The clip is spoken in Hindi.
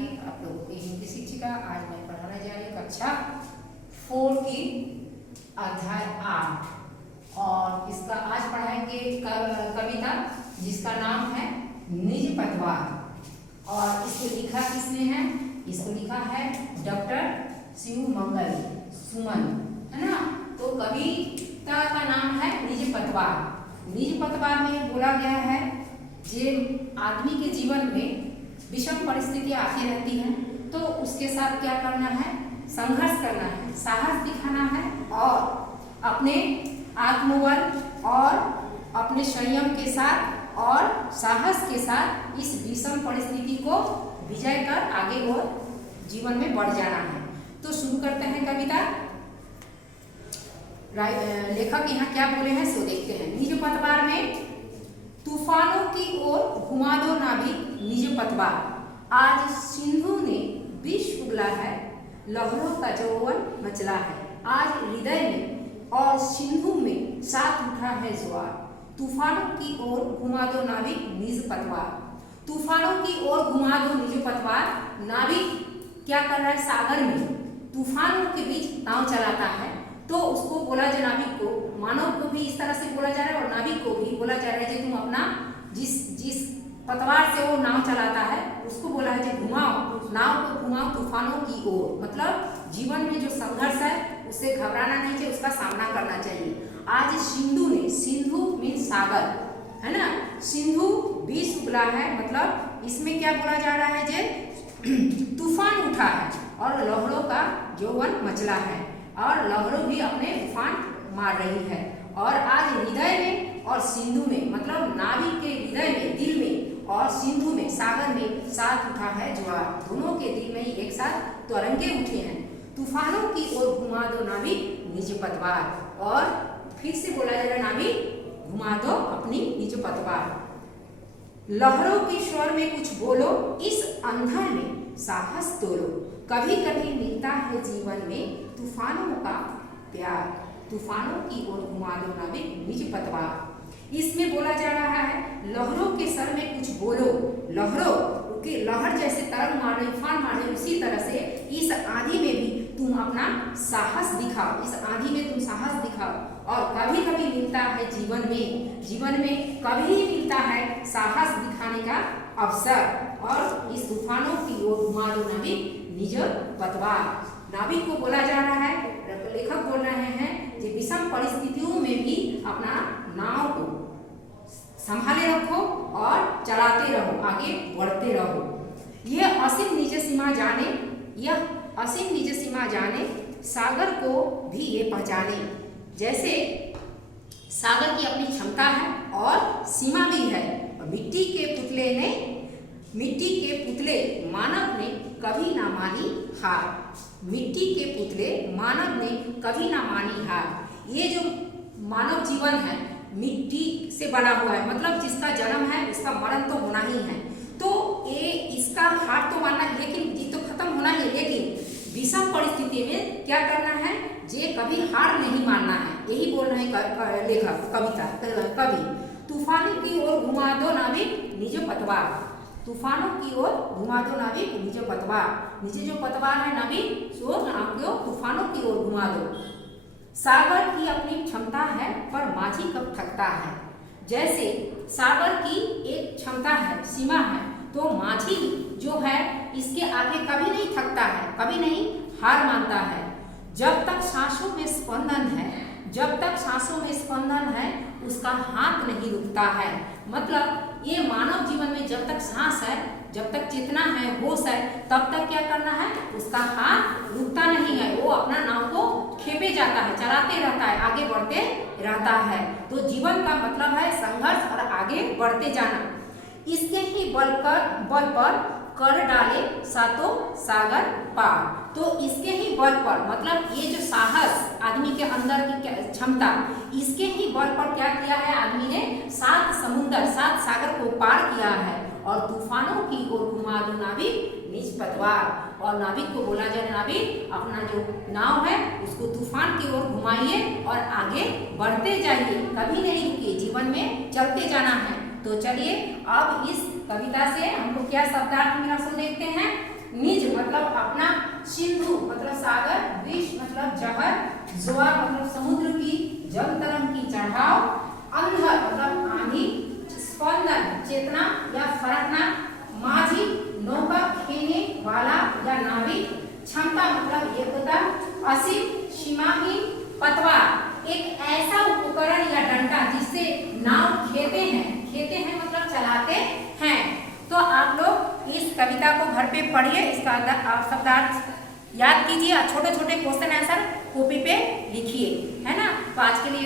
विद्यार्थी, आप लोगों की हिंदी शिक्षिका। आज मैं पढ़ाने जा रही हूँ कक्षा 4 की अध्याय 8 और इसका आज पढ़ाएंगे कविता जिसका नाम है निज पतवार। और इसको लिखा किसने है? इसको लिखा है डॉक्टर शिव मंगल सुमन, है ना। तो कविता का नाम है निज पतवार। निज पतवार में बोला गया है जे आदमी के जीवन में विषम परिस्थितियां आती रहती हैं, तो उसके साथ क्या करना है? संघर्ष करना है, साहस दिखाना है और अपने आत्मबल और अपने संयम के साथ और साहस के साथ इस विषम परिस्थिति को विजय कर आगे और जीवन में बढ़ जाना है। तो शुरू करते हैं कविता। लेखक यहाँ क्या बोले हैं सो देखते हैं। निज पतवार में तूफानों की ओर घुमा दो नाविक निज पतवार, आज सिंधु ने विष उगला है, लहरों का यौवन मचला है। आज हृदय में और सिंधु में साथ उठा है ज्वार, तूफानों की ओर घुमा दो नाविक निज पतवार। तूफानों की ओर घुमा दो निज पतवार। नाविक क्या कर रहा है? सागर में तूफानों के बीच नाव चलाता है, तो उसको बोला जाए नाविक को, मानव को भी इस तरह से बोला जा रहा है और नाविक को भी बोला जा रहा है कि तुम अपना जिस पतवार से वो नाव चलाता है उसको बोला है कि घुमाओ, नाव को घुमाओ तूफानों की ओर। मतलब जीवन में जो संघर्ष है उससे घबराना नहीं चाहिए, उसका सामना करना चाहिए। आज सिंधु ने, सिंधु मीन सागर, है ना, सिंधु विष उगला है, मतलब इसमें क्या बोला जा रहा है जे तूफान उठा है और लहरों का यौवन मचला है और लहरों भी अपने उफान मार रही है। और आज हृदय में और सिंधु में, मतलब नाविक के हृदय में, दिल में और सिंधु में, सागर में साथ उठा है ज्वार। दोनों के दिल में ही एक साथ तरंगे उठे हैं। तूफानों की ओर घुमा दो नाविक निज पतवार। और फिर से बोला जा रहा है नाविक घुमा दो अपनी निज पतवार। लहरों के स्वर में कुछ बोलो, इस अंधर में साहस तोड़ो। कभी कभी मिलता है जीवन में तूफानों का प्यार, तूफानों की ओर घुमा दो नाविक निज पतवार। इसमें बोला जा रहा है लहरों के सर में कुछ बोलो। लहरों के लहर जैसे तरंग मार रही, उफान मार रही, उसी तरह से इस आंधी में भी तुम अपना साहस दिखाओ, इस आंधी में तुम साहस दिखाओ। और कभी कभी मिलता है जीवन में कभी मिलता है साहस दिखाने का अवसर। और इस तूफानों की ओर घुमा दो नाविक निज पतवार। नाविक को बोला जा रहा है, लेखक बोल रहे हैं कि विषम परिस्थितियों में भी अपना नाव को संभाले रखो और चलाते रहो, आगे बढ़ते रहो। यह असीम निज सीमा जाने, यह असीम निज सीमा जाने, सागर को भी ये पहचाने। जैसे सागर की अपनी क्षमता है और सीमा भी है। मिट्टी के पुतले मानव ने कभी ना मानी हार, मिट्टी के पुतले मानव ने कभी ना मानी हार। ये जो मानव जीवन है मिट्टी से बना हुआ है, मतलब जिसका जन्म है उसका मरण तो होना ही है। तो ये इसका हार तो मानना, लेकिन जीत तो खत्म होना ही है, लेकिन विषम परिस्थिति में क्या करना है? जे कभी हार नहीं मानना है, यही बोल रहे हैं लेखक, कवि। तूफानों की ओर घुमा दो नाविक निज पतवार। तूफानों की ओर घुमा दो नाविक निज पतवार। नीचे जो पतवार है नाविक, सो आपको तूफानों की ओर घुमा दो। सागर की अपनी क्षमता है पर माझी कब थकता है। जैसे सागर की एक क्षमता है, सीमा है, तो माझी जो है इसके आगे कभी नहीं थकता है, कभी नहीं हार मानता है। जब तक सांसों में स्पंदन है, जब तक सांसों में स्पंदन है उसका हाथ नहीं रुकता है। मतलब ये मानव जीवन में जब तक सांस है, जब तक चेतना है, होश है, तब तक क्या करना है? उसका हाथ रुकता नहीं है, वो अपना नाव को खेपे जाता है, चलाते रहता है, आगे बढ़ते रहता है। तो जीवन का मतलब है संघर्ष और आगे बढ़ते जाना। इसके ही बल पर कर डाले सातों सागर पार। तो इसके ही बल पर, मतलब ये जो साहस आदमी के अंदर की क्षमता, इसके ही बल पर क्या किया है आदमी ने? 7 समुंदर 7 सागर को पार किया है। और तूफानों की ओर घुमा दो नाविक निज पतवार। और नाविक को बोला जाए नाविक अपना जो नाव है उसको तूफान की ओर घुमाइए और आगे बढ़ते जाइए, कभी नहीं रुकिए, जीवन में चलते जाना है। तो चलिए अब इस कविता से हमको क्या शब्दार्थ मिला सो देखते हैं। मतलब अपना, सिंधु मतलब सागर, विष मतलब जहर, ज्वार मतलब समुद्र की जल तरंग की चढ़ाव, अंधर मतलब आंधी, स्पंदन चेतना या फरकना, माझी नौका खेने वाला या नाविक, क्षमता मतलब एकता, असीम सीमाहीन, पतवार एक ऐसा उपकरण या डंडा जिससे नाव खेते हैं मतलब चलाते हैं। तो आप लोग इस कविता को घर पे पढ़िए, इसका आप शब्दार्थ याद कीजिए और छोटे छोटे क्वेश्चन आंसर कॉपी पे लिखिए, है ना। तो आज के लिए